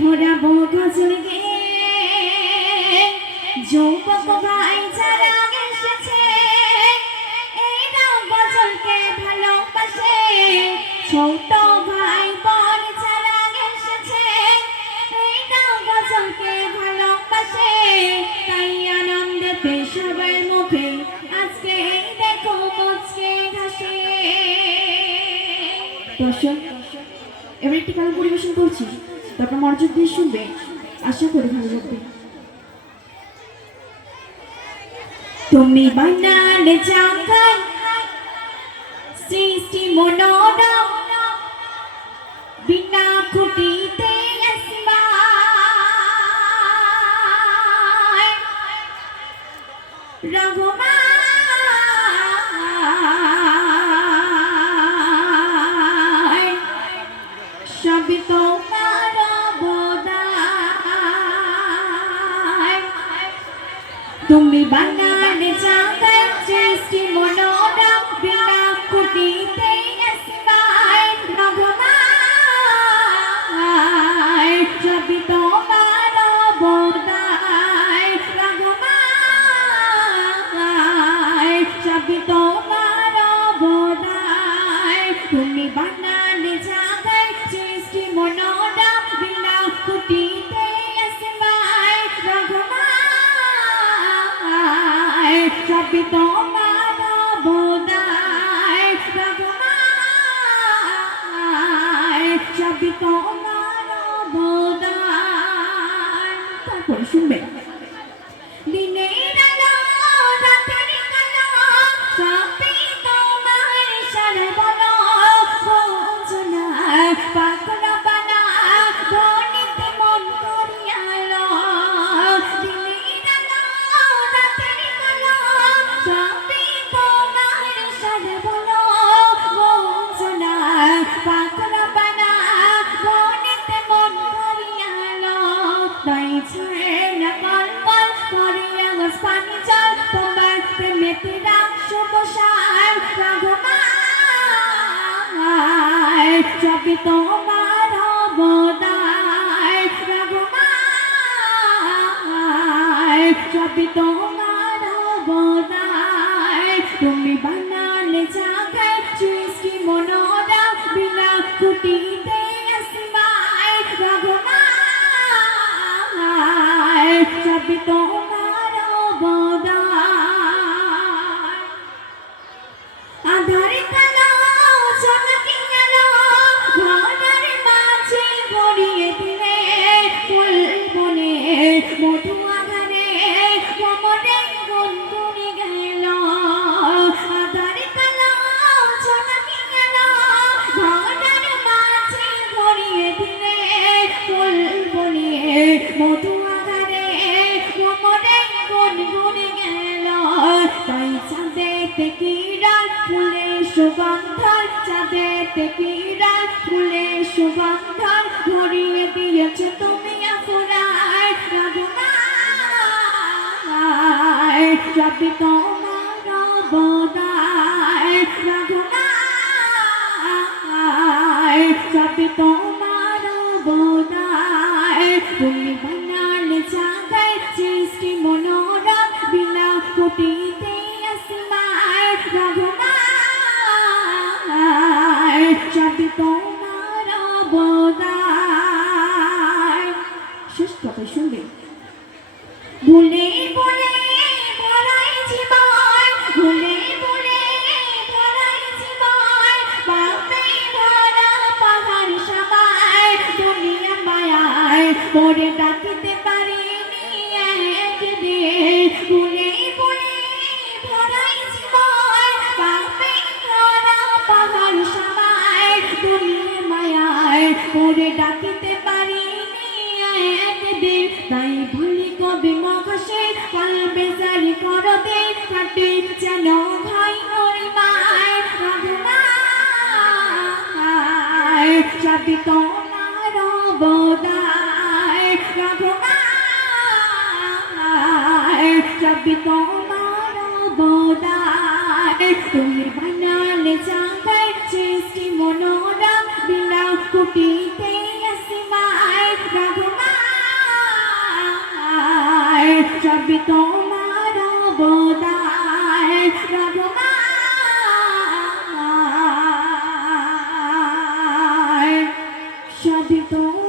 ভরাবো গজল গেয়ে যৌবক ভাই যারা এসেছে এরাও গজলকে ভালোবাসে ছোট ভাই বোন যারা এসেছে এরাও গজলকে ভালোবাসে তাই আনন্দেতে সবার মুখে আজকে দেখো মুচকে হাসে। দর্শক এবার একটি গান পরিবেশন করছি, তারপর মনোযোগ দিয়ে শুনবে, আশা করি ভালো লাগবে। তুমি বানালে জাগায় সৃষ্টি মনোরম বিনা খুঁটিতে আসমায় রহমান সবই তোমার অবদান। তুমি বানালে জাগায় সৃষ্টি মনোরম বিনা খুঁটিতে আসমায় রহমান সবই তোমার অবদান রহমান সবই তোমার অবদান। তুমি বানালে জাগায় সৃষ্টি মনোরম বিনা খুঁটিতে আসমায় রহমান সবই তোমার অবদান রহমান সবই তোমার অবদান। তারপরে শুনবে দিনের আলো রাতের আলো সবই তোমার ইশারা বলো বোঝনা পাকড়া বানা ধনিতে মন করিয়ালো দিনের আলো রাতের আলো সবই তোমার ইশারা বলো বোঝনা পাকড়া বানা ধনিতে মন করিয়ালো তাই ছেড়ে না কলকল করিয়া গস পানি জল তোমার প্রেমেতে রাখছো বসার রহমান সবই তোমার অবদান রহমান সবই তোমার অবদান। তুমি বানালে জাগায় সৃষ্টি মনোরম বিনা খুঁটিতে আসমায় রহমান সবই তোমার অবদান। আধার কালো ঝলকে গেলো ঘরের মাঝে গড়িয়ে দিলে ফুল বনে মধু আধারে কোমরে গুনগুনি গেল আধার কালো ঝলকে গেলো ঘরের মাঝে গড়িয়ে দিলে ফুল বনে মধু আধারে কোমরে গুনগুনি গেল তাই চাঁদেতে কিরণ ফুলে সুগন্ধর চাঁদেতে কিরণ ফুলে সুগন্ধর ভরিয়ে দিয়েছে তুমি আফুরায় রহমান সবই তোমার অবদান রহমান সবই তোমার অবদান। তুমি বানালে জাগায় সৃষ্টি মনোরম বিনা খুঁটিতে আসমায় রহমান সবই তোমার অবদান। শেষ কথা শুনবে ভুলে ভুলে ভরাই জীবন ভুলে ভুলে ভরাই জীবন পাপে ভরা পাহাড় সবাই দুনিয়া মায়ায় পরে ডাকিতে পারিনি একদিন ভুলে ভুলে ভরাই জীবন পাপে ভরা পাহাড় সবাই দুনিয়া মায়ায় পরে ডাকিতে পারিনি একদিন তাই ভুলি কবি মহাশে কলবে জারি করতে কাটে যেন ভাই ওর মায় রহমান সবই তোমার অবদান রহমান সবই তোমার অবদান। তুমি বানালে জাগায় সৃষ্টি মনোরম বিনা খুঁটিতে আসমায় রহমান সবই তোমার অবদান রহমান, সবই তোমার